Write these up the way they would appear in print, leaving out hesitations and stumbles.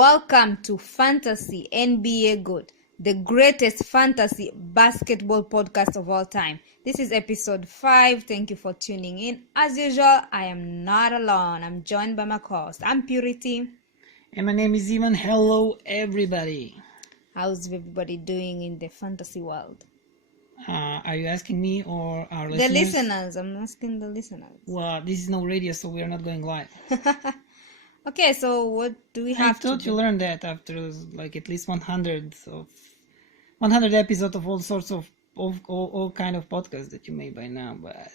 Welcome to Fantasy NBA Good, the greatest fantasy basketball podcast of all time. This is episode 5. Thank you for tuning in. As usual, I am not alone. I'm joined by my co-host. I'm Purity. And my name is Ivan. Hello, everybody. How's everybody doing in the fantasy world? Are you asking me or our The listeners? listeners. I'm asking the listeners. Well, this is no radio, so we are not going live. Okay, so what do we have I thought to you do? learned that after like at least 100 episodes of all sorts of all kind of podcasts that you made by now. But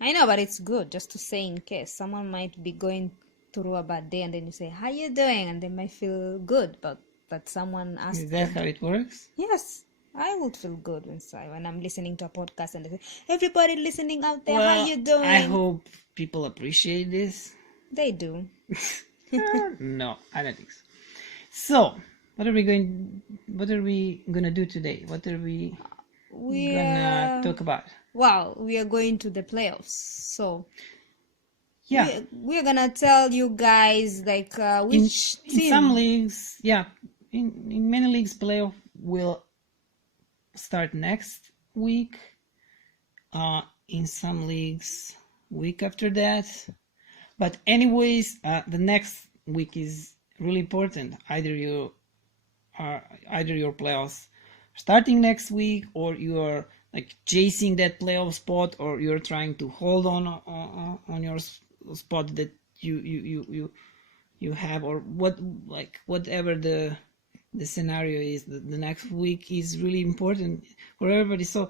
I know, but it's good just to say in case someone might be going through a bad day and then you say, "How you doing?" and they might feel good, but that someone asked is that them. how it works? Yes, I would feel good when I'm listening to a podcast and they say, "Everybody listening out there, how Well, you doing?" I hope people appreciate this. They do. No, I don't think so. So, what are we gonna do today? What are we We gonna are, talk about? well, we are going to the playoffs, so Yeah. we're gonna tell you guys like which In team. some leagues, yeah, in many leagues, playoff will start next week. In some leagues, week after that. But anyways, the next week is really important. Either your playoffs starting next week, or you are like chasing that playoff spot, or you're trying to hold on your spot that you have, or whatever the scenario is. The next week is really important for everybody. So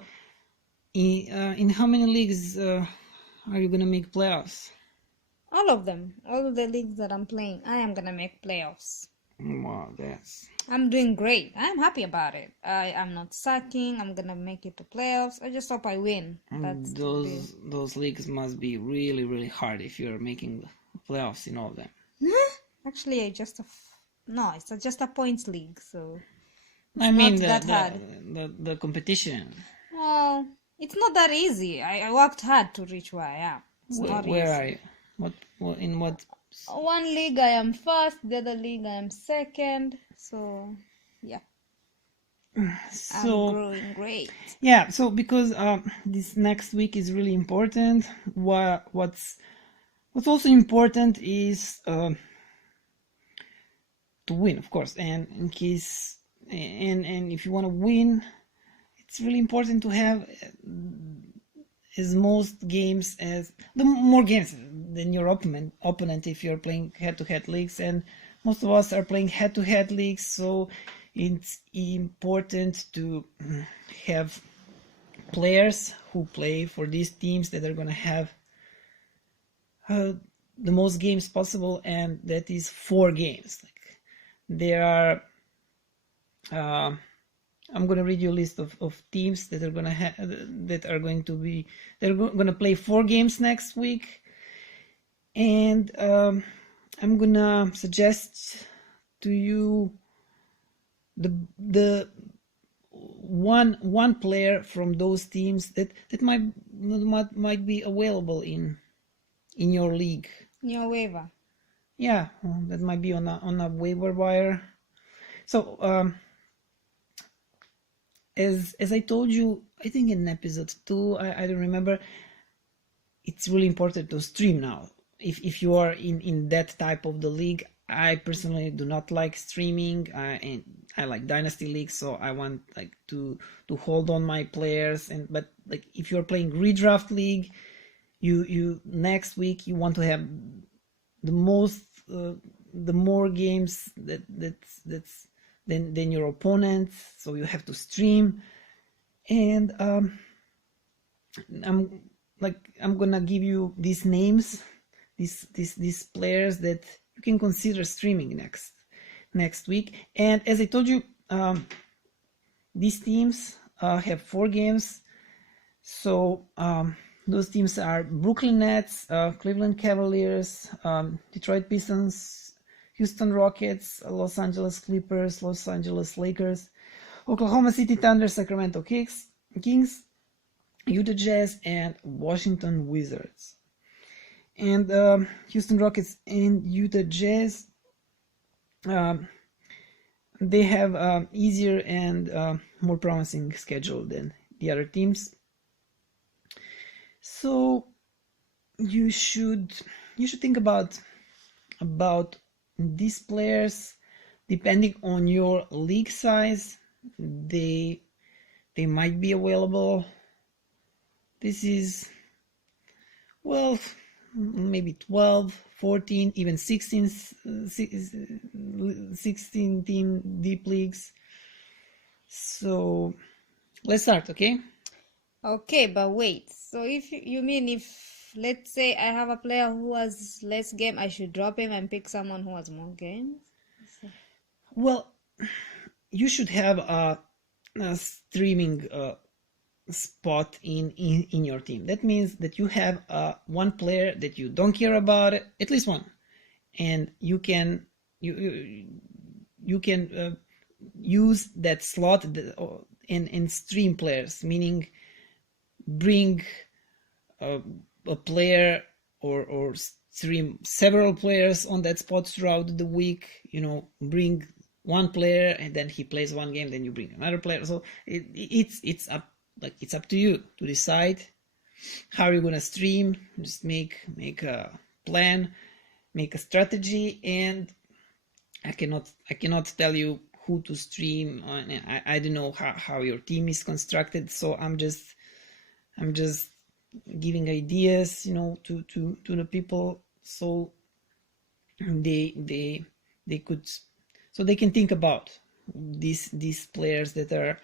in how many leagues are you gonna make playoffs? All of them, all of the leagues that I'm playing, I am gonna make playoffs. Wow, that's I'm doing great. I'm happy about it. I'm not sucking. I'm gonna make it to playoffs. I just hope I win. That's those leagues must be really, really hard if you're making playoffs in all of them. Actually, no, it's just a points league, so I mean not that hard. the competition. Well, it's not that easy. I worked hard to reach where I am. It's not Where easy. are you? What in what? One league I am first, the other league I am second. So yeah, I'm So growing great. yeah, so because this next week is really important. What's also important is to win, of course, and in case and if you want to win, it's really important to have as most games as the more games than your opponent if you're playing head-to-head leagues, and most of us are playing head-to-head leagues, so it's important to have players who play for these teams that are going to have the most games possible, and that is 4 games. Like there are I'm going to read you a list of teams that are going to going to play 4 games next week, and I'm going to suggest to you the one player from those teams that might be available in your league. Your waiver. Yeah, that might be on a waiver wire. So as I told you, I think in episode 2, I don't remember, it's really important to stream now. If you are in that type of the league, I personally do not like streaming, and I like dynasty leagues, so I want like to hold on my players. But like if you're playing redraft league, you next week you want to have the more games that's than your opponents, so you have to stream. And I'm gonna give you these names, these players that you can consider streaming next week. And as I told you, these teams have 4 games. So those teams are Brooklyn Nets, Cleveland Cavaliers, Detroit Pistons, Houston Rockets, Los Angeles Clippers, Los Angeles Lakers, Oklahoma City Thunder, Sacramento Kings, Utah Jazz, and Washington Wizards. And Houston Rockets and Utah Jazz they have easier and more promising schedule than the other teams. So you should think about these players. Depending on your league size, they might be available. This is, well, maybe 12, 14, even 16 team deep leagues. So let's start, okay? Okay, but wait. So if you mean if let's say I have a player who has less game, I should drop him and pick someone who has more games? Well, you should have a streaming spot in your team. That means that you have one player that you don't care about, at least one, and you can use that slot and stream players, meaning bring a player or stream several players on that spot throughout the week. Bring one player and then he plays one game, then you bring another player. So it's up to you to decide how you're gonna stream. Just make a plan, make a strategy, and I cannot tell you who to stream. I don't know how your team is constructed, so I'm just giving ideas, to the people, so they could, so they can think about these players that are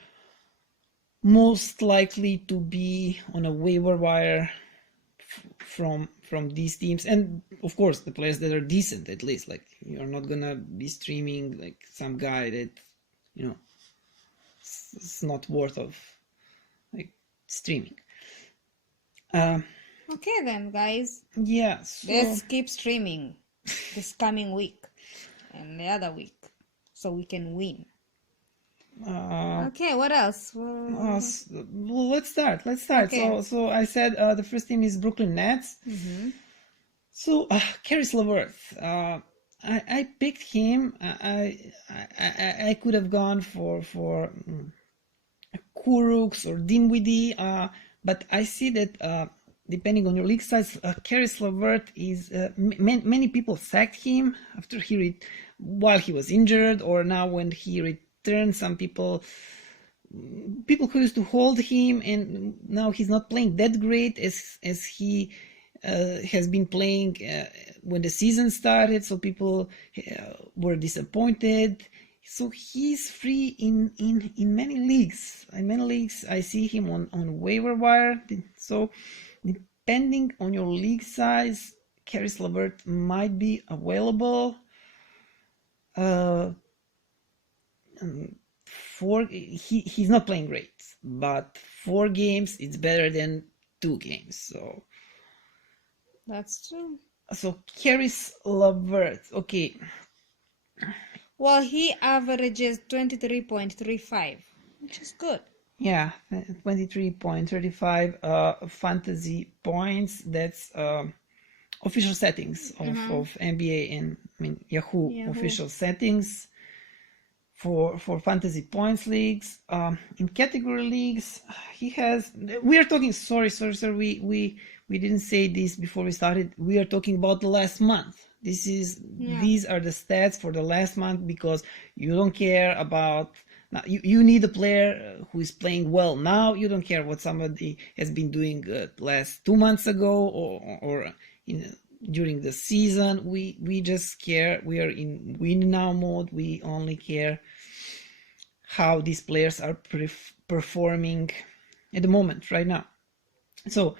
most likely to be on a waiver wire from these teams, and of course the players that are decent, at least. Like, you're not gonna be streaming like some guy that it's not worth of like streaming. Okay then, guys. Yeah, so Let's keep streaming this coming week and the other week so we can win. Okay, what else? well, let's start. Okay. So I said the first team is Brooklyn Nets. So Caris LeVert, I picked him. I could have gone for Kuruks or Dinwiddie, but I see that depending on your league size, Caris LeVert is many people sacked him after while he was injured, or now when he returned. Some people who used to hold him, and now he's not playing that great as he has been playing when the season started. So people were disappointed. So he's free in many leagues. In many leagues, I see him on waiver wire. So depending on your league size, Caris LeVert might be available. He's not playing great, but 4 games it's better than 2 games. So That's true. So Caris LeVert, okay. Well, he averages 23.35, which is good. Yeah, 23.35 fantasy points. That's official settings of NBA and Yahoo official settings for fantasy points leagues. In category leagues, he has. We are talking. Sorry. We didn't say this before we started. We are talking about the last month. These are the stats for the last month, because you don't care about. Now, you need a player who is playing well now. You don't care what somebody has been doing last 2 months ago or during the season. We just care. We are in win now mode. We only care how these players are performing at the moment, right now. So,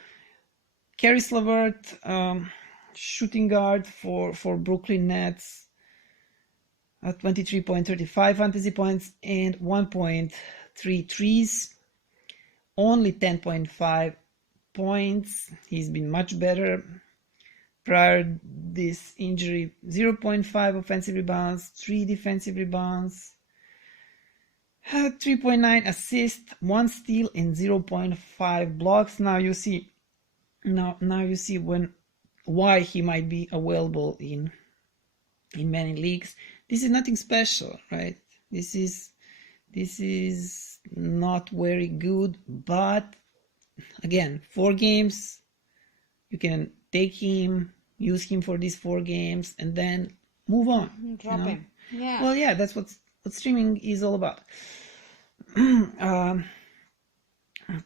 Caris LeVert, shooting guard for Brooklyn Nets, 23.35 fantasy points and 1.3 threes, only 10.5 points. He's been much better prior this injury. 0.5 offensive rebounds, 3 defensive rebounds, 3.9 assists, 1 steal, and 0.5 blocks. Now you see why he might be available in many leagues. this is nothing special, right? This is not very good, but again, 4 games, you can take him, use him for these 4 games, and then move on. Drop him. Yeah. Well, yeah, that's what streaming is all about.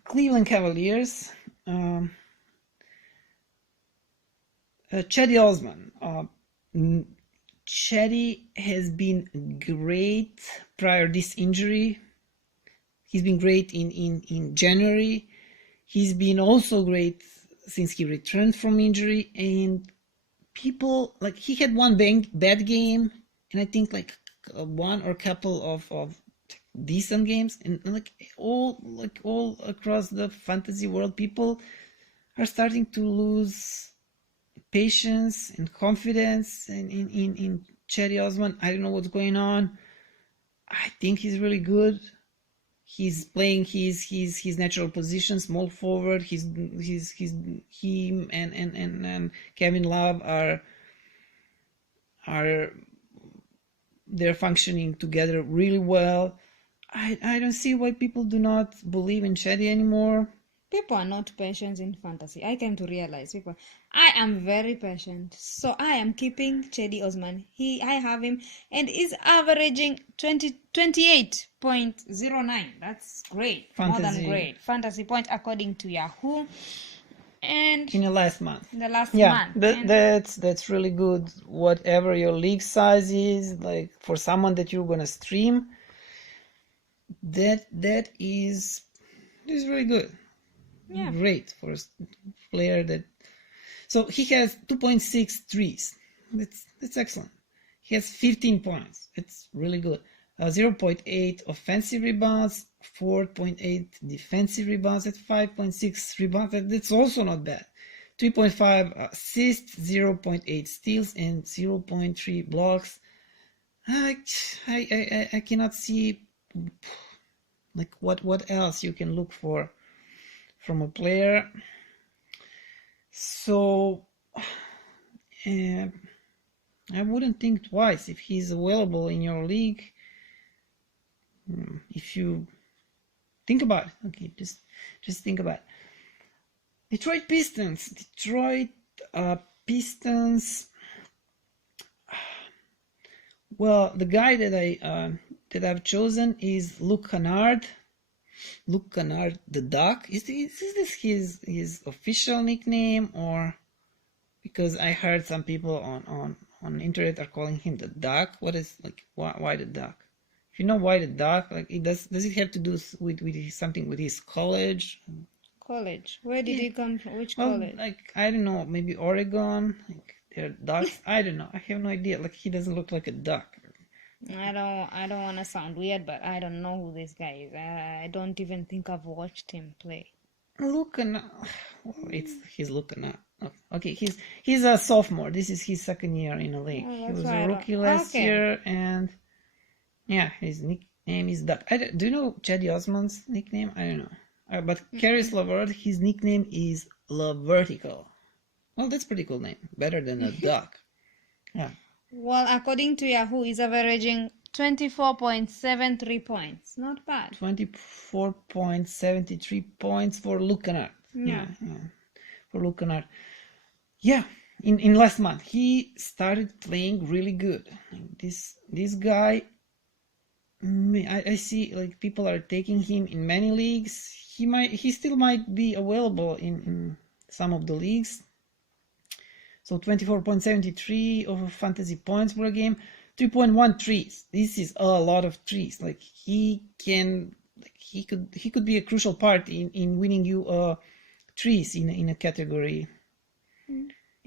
Cleveland Cavaliers, Cedi Osman. Cedi has been great prior this injury. He's been great in January. He's been also great since he returned from injury. And people, like, he had one bad game, and I think like one or couple of decent games, and like all across the fantasy world, people are starting to lose patience and confidence in Cedi Osman. I don't know what's going on. I think he's really good. He's playing his natural position, small forward. Him and Kevin Love are they're functioning together really well. I don't see why people do not believe in Cedi anymore. People are not patient in fantasy. I came to realize I am very patient, so I am keeping Cedi Osman. I have him, and is averaging 28.09. That's great. More than great. Fantasy point according to Yahoo. And in the last month. month. That's really good. Whatever your league size is, like for someone that you're gonna stream, that is really good. Yeah. Great for a player that. So he has 2.6 threes. That's excellent. He has 15 points. It's really good. 0.8 offensive rebounds, 4.8 defensive rebounds, at 5.6 rebounds. That's also not bad. 3.5 assists, 0.8 steals, and 0.3 blocks. I cannot see like what else you can look for from a player. So I wouldn't think twice if he's available in your league. If you think about it, okay, just think about it. Detroit Pistons. Well, the guy that I've chosen is Luke Kennard. Luke Kennard, the Duck. Is this his official nickname, or because I heard some people on the internet are calling him the Duck? What is, like, why the Duck? If you know why the Duck, like, does it have to do with something with his college? College. Where did he come from? Which Well, college? like, I don't know, maybe Oregon. Like, they're ducks. I don't know. I have no idea. Like, he doesn't look like a duck. I don't want to sound weird, but I don't know who this guy is. I don't even think I've watched him play. Looking, well, he's looking up. Okay, he's a sophomore. This is his second year in the league. Oh, He was a rookie last year, and yeah, his nickname is Duck. Do you know Cedi Osman's nickname? I don't know. But Caris LeVert, his nickname is LeVertical. Well, that's a pretty cool name. Better than a duck. Yeah. Well, according to Yahoo, he's averaging 24.73 points. Not bad. 24.73 points for Luke Kennard. Yeah. For Luke Kennard. Yeah. In last month, he started playing really good. This guy, I see, like, people are taking him in many leagues. He still might be available in some of the leagues. So 24.73 of fantasy points per game, 3.1 threes. This is a lot of threes. Like, he could be a crucial part in winning you threes in a category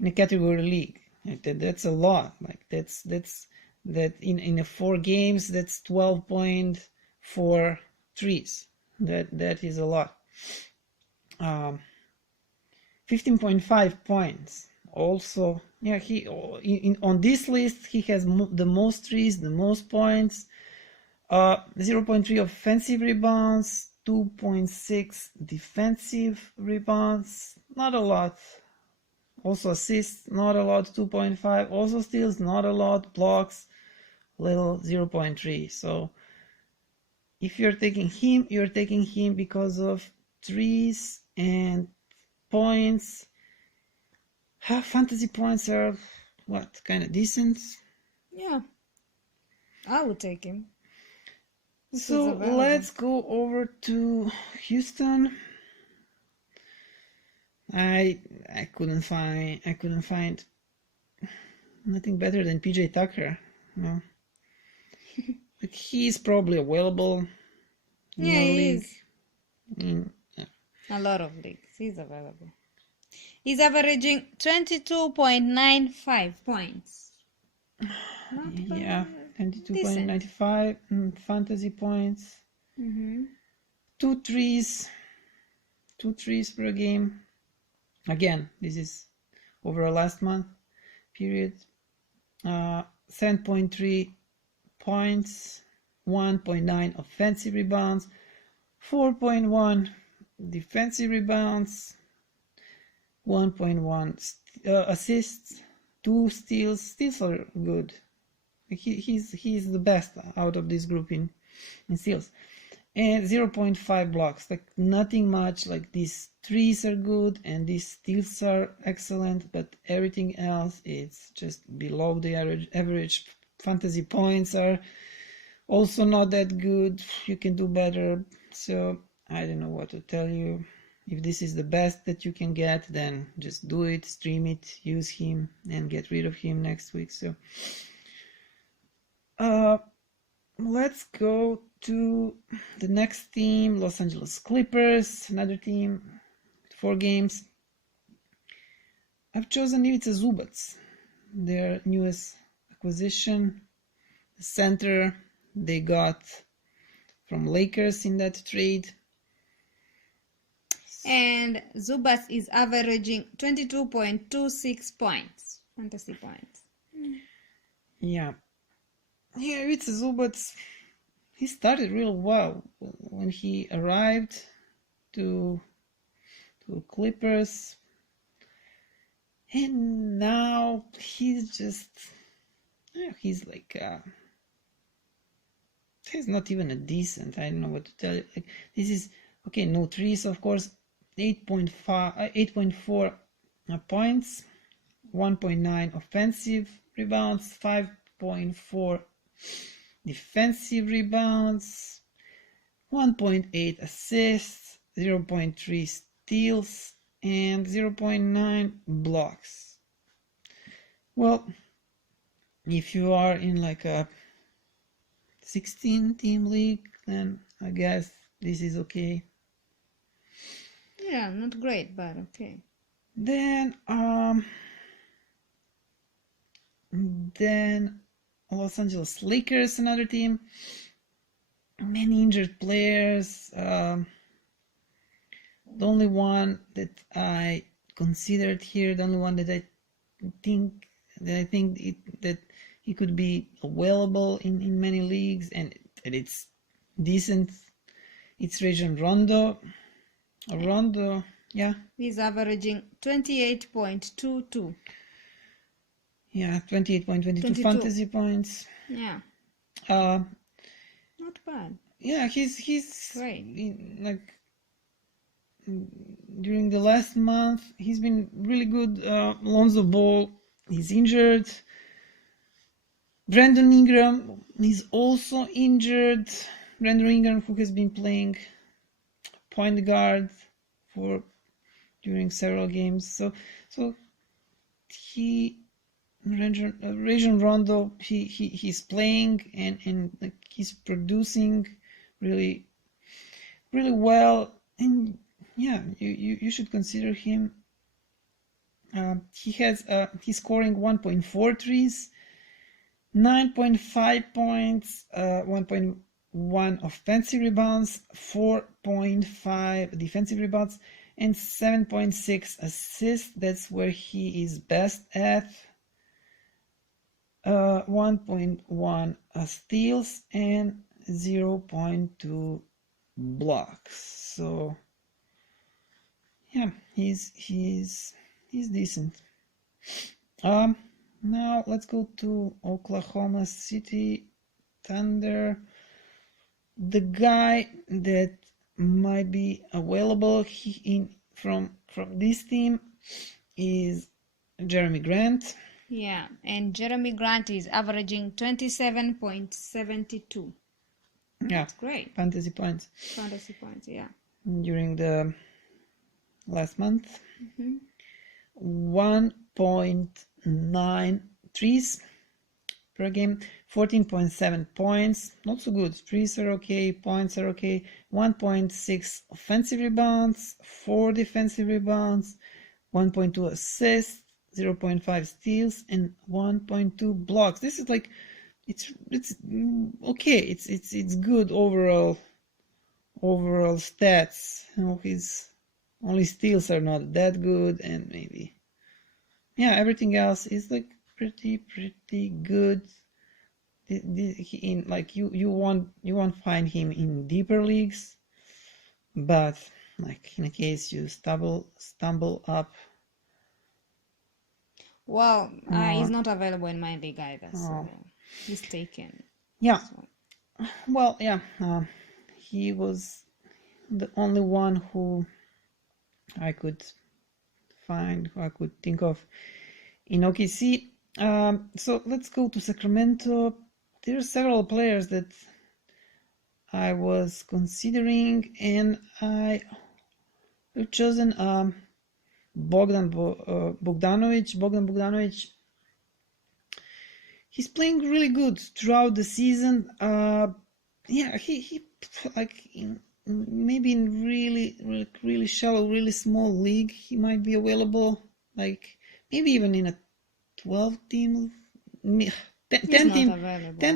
league. Like, that's a lot. Like, that's in a 4 games, that's 12.4 threes. That is a lot. 15.5 points. Also, yeah, he on this list he has the most threes, the most points. 0.3 offensive rebounds, 2.6 defensive rebounds, not a lot. Also assists, not a lot, 2.5. Also steals, not a lot. Blocks, little 0.3. So if you're taking him because of trees and points. Half fantasy points are what, kind of decent. Yeah, I would take him. If he's So available. let's go over to Houston. I couldn't find nothing better than PJ Tucker. No. Like, he's probably available in Yeah, your he league. is. In, A lot of leagues. He's available. He's averaging 22.95 points. Not yeah, bad. Decent. 22.95 fantasy points. Mm-hmm. Two threes per game. Again, this is over a last month period. 7.3 points, 1.9 offensive rebounds, 4.1 defensive rebounds, 1.1 assists, 2 steals. Steals are good. He's the best out of this group in steals. And 0.5 blocks. Like, nothing much. Like, these threes are good and these steals are excellent, but everything else is just below the average. Fantasy points are also not that good. You can do better. So I don't know what to tell you. If this is the best that you can get, then just do it, stream it, use him, and get rid of him next week. So let's go to the next team, Los Angeles Clippers, another team, 4 games. I've chosen Ivica Zubac, their newest acquisition, the center they got from Lakers in that trade. And Zubac is averaging 22.26 points. Fantasy points. Yeah, Ivica Zubac, he started real well when he arrived to Clippers, and now he's like he's not even a decent. I don't know what to tell you. Like, this is okay. No threes, of course. 8.4 points, 1.9 offensive rebounds, 5.4 defensive rebounds, 1.8 assists, 0.3 steals, and 0.9 blocks. Well, if you are in like a 16 team league, then I guess this is okay. Yeah, not great, but okay. Then Los Angeles Lakers, another team. Many injured players. The only one that I considered here, the only one that I think that he could be available in many leagues and it's decent. It's Rajon Rondo. Rondo, yeah. He's averaging 28.22. Yeah, 28.22 22. fantasy points. Yeah. Not bad. Yeah, he's Great. like during the last month he's been really good. Lonzo Ball, he's injured. Brandon Ingram is also injured. Brandon Ingram, who has been playing point guard for during several games. So Rajon Rondo, he's playing and like, he's producing really well, and yeah, you should consider him. He's scoring 1.4 threes, 9.5 points, 1.1 offensive rebounds, 4.5 defensive rebounds, and 7.6 assists. That's where he is best at. 1.1 steals and 0.2 blocks. So yeah, he's decent. Now let's go to Oklahoma City Thunder. The guy that might be available from this team is Jeremy Grant. Yeah, and Jeremy Grant is averaging 27.72. Yeah, That's great. fantasy points Fantasy points, yeah. during the last month. Hmm. 1.9 threes per game, 14.7 points, not so good. Threes are okay, points are okay. 1.6 offensive rebounds, 4 defensive rebounds, 1.2 assists, 0.5 steals, and 1.2 blocks. This is like it's okay. It's good overall stats. You know, his only steals are not that good, and maybe everything else is like pretty good. In like you won't find him in deeper leagues, but like in case you stumble up. Well, he's not available in my league either, so he's taken. Yeah. So, Well, yeah, he was the only one who I could find, who I could think of in OKC. So let's go to Sacramento. There are several players that I was considering, and I've chosen Bogdan Bogdanovic. He's playing really good throughout the season. He like maybe in really shallow, really small league, he might be available. Like maybe even in a 12 team, 10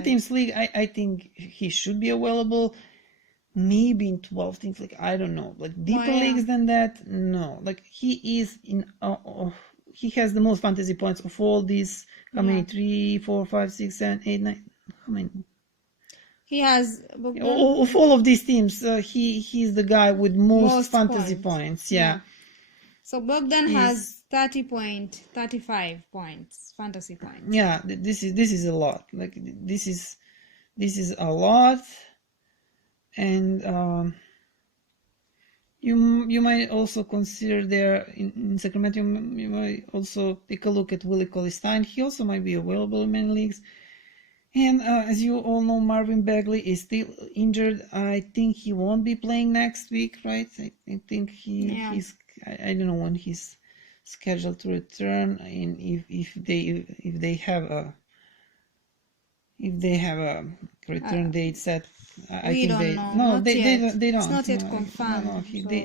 teams league, I think he should be available. Maybe in 12 teams, like I don't know, like deeper leagues than that, no. Like he is in he has the most fantasy points of all these. How many? 3, 4, 5, 6, 7, 8, 9. How many? He has of all of these teams. He's the guy with most fantasy points. Yeah. So Bogdan has 30.35 points, fantasy points. Yeah, this is a lot. Like this is a lot, and you might also consider there in Sacramento. You might also take a look at Willie Cauley-Stein. He also might be available in many leagues. And as you all know, Marvin Bagley is still injured. I think he won't be playing next week, right? I think he's. I don't know when he's scheduled to return, and if they have a return date set. I think they know. No, not they yet. don't. It's not yet confirmed. No,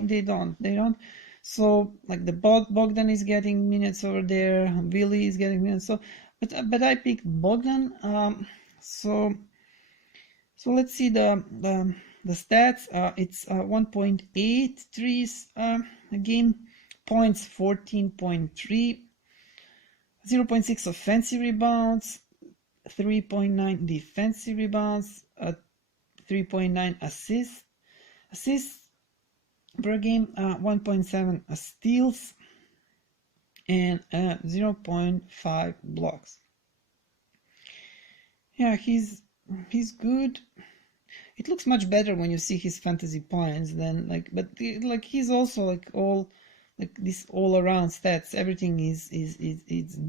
they don't. So like the Bogdan is getting minutes over there. Billy is getting minutes. So, but I picked Bogdan. So let's see the stats. It's 1.8 threes a game, points 14.3, 0.6 offensive rebounds, 3.9 defensive rebounds, 3.9 assists per game, 1.7 steals, and 0.5 blocks. Yeah, he's good. It looks much better when you see his fantasy points than but he's also like all this all around stats. Everything is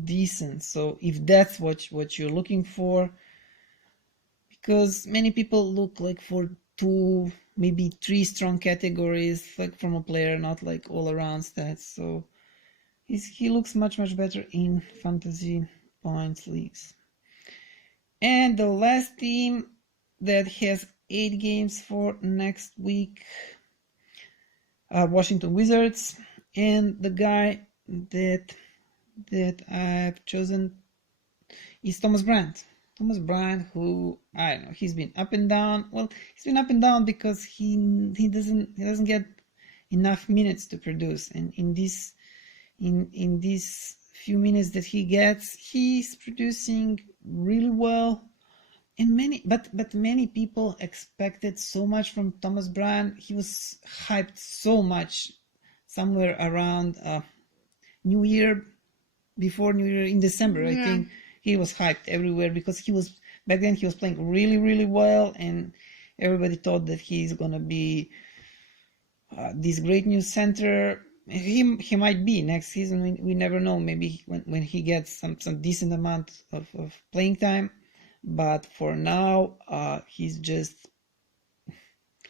decent. So if that's what you're looking for, because many people look like for 2, maybe 3 strong categories like from a player, not like all around stats. So he looks much better in fantasy points leagues. And the last team that has 8 games for next week, Washington Wizards, and the guy that I've chosen is Thomas Bryant. Thomas Bryant, who I don't know, he's been up and down. Well, he's been up and down because he doesn't get enough minutes to produce, and in these few minutes that he gets, he's producing really well. And many people expected so much from Thomas Bryant. He was hyped so much somewhere around New Year, before New Year in December. I think he was hyped everywhere because he was back then he was playing really, really well, and everybody thought that he's gonna be this great new center. He might be next season. We never know. Maybe when he gets some decent amount of playing time, but for now, he's just.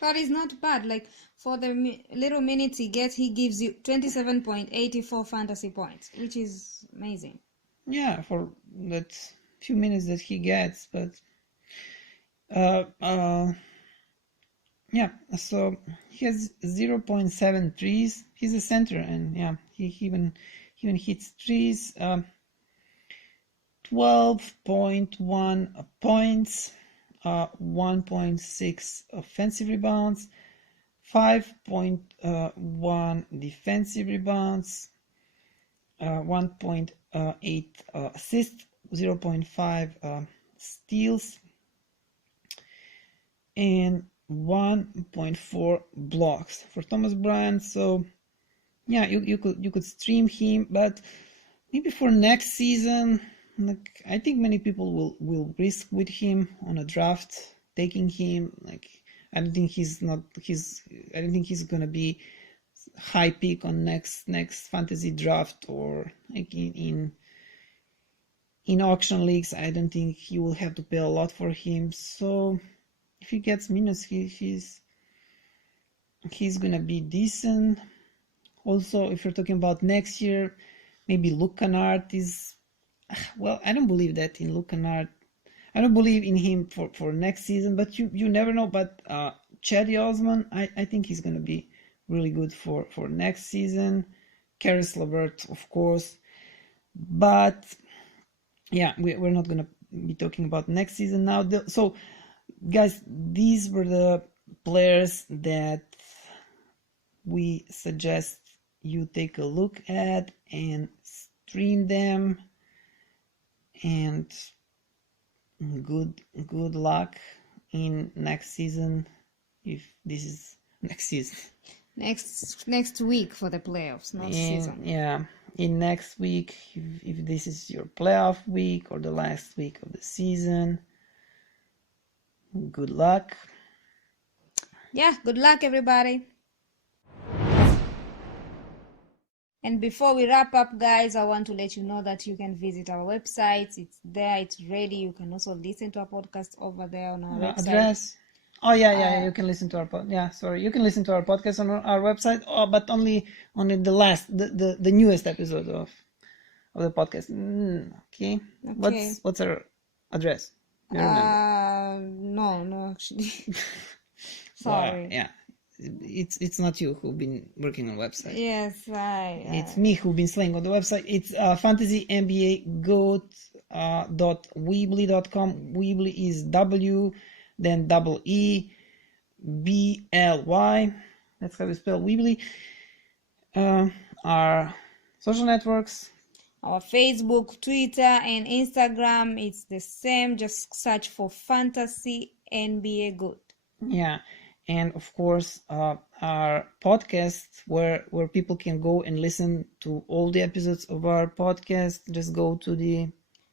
But it's not bad. Like for the little minutes he gets, he gives you 27.84 fantasy points, which is amazing. Yeah, for that few minutes that he gets, but yeah, so he has 0.7 trees. He's a center, and yeah, he even hits trees. 12.1 points, 1.6 offensive rebounds, 5.1 defensive rebounds, 1.8 assists, 0.5 steals, and 1.4 blocks for Thomas Bryant. So yeah, you could stream him, but maybe for next season, like I think many people will risk with him on a draft, taking him. Like I don't think he's gonna be high pick on next fantasy draft, or like in auction leagues. I don't think you will have to pay a lot for him. So if he gets minutes, he's gonna be decent. Also, if you're talking about next year, maybe Luke Kennard is. Well, I don't believe that in Luke Kennard. I don't believe in him for next season, but you never know. But Cedi Osman, I think he's gonna be really good for next season. Caris LeVert, of course, but yeah, we're not gonna be talking about next season now. So, guys, these were the players that we suggest you take a look at and stream them. And good luck in next season, if this is next season. Next week for the playoffs, not season. Yeah, in next week, if this is your playoff week or the last week of the season, good luck. Yeah, good luck, everybody. And before we wrap up, guys, I want to let you know that you can visit our website. It's there, it's ready. You can also listen to our podcast over there on our website. Address. Oh yeah, you can listen to our you can listen to our podcast on our website, but only the newest episode of the podcast. Okay. What's our address? No, actually. Sorry. Yeah. It's not you who've been working on website. Yes, right. It's me who've been slaying on the website. It's fantasynbagoat.weebly.com. Weebly is W, then double E, BLY. That's how we spell Weebly. Our social networks. Our Facebook, Twitter, and Instagram, it's the same. Just search for Fantasy NBA Goat. Yeah. And of course, our podcast where people can go and listen to all the episodes of our podcast. Just go to the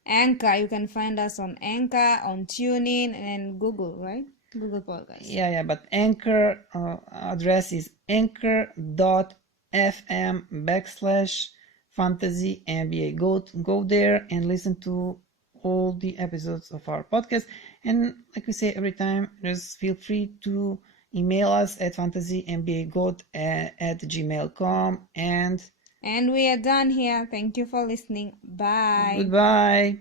Anchor. You can find us on Anchor, on TuneIn, and Google, right? Google Podcast. Yeah. But Anchor address is anchor.fm/fantasynbagoat. Go there and listen to all the episodes of our podcast. And like we say every time, just feel free to email us at fantasynbagoat@gmail.com. And we are done here. Thank you for listening. Bye. Goodbye.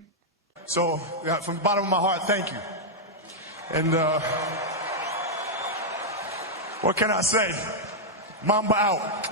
So, from the bottom of my heart, thank you. And what can I say? Mamba out.